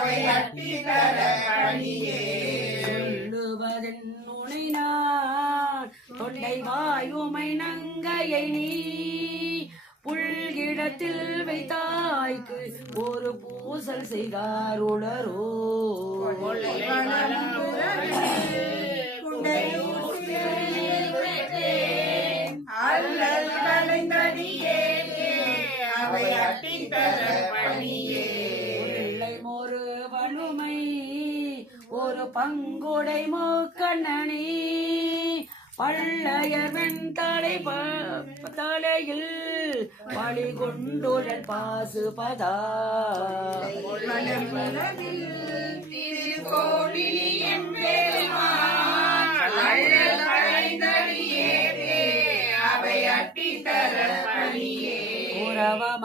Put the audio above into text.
அவை அட்டி தர பணியே சொல்லுவதென் உனை நான் தொண்டை வாயுமை நங்கையை நீ புல்கிடத்தில் வைத்தாய்க்கு ஒரு பூசல் செய்தார் உளரோ அல்லல் கலைந்தடியே அவை அட்டி தர பணியே ஒரு வலுமை ஒரு பங்குடை மூக்கண்ணனி பள்ளையர் வெண்தலை தலையில் பழி கொண்டுடன் பாசுபதா திருக்கோவிலி எம்பெருமான் அல்லல் கலைந்தடியே அவை அட்டி தர பணியே உறவம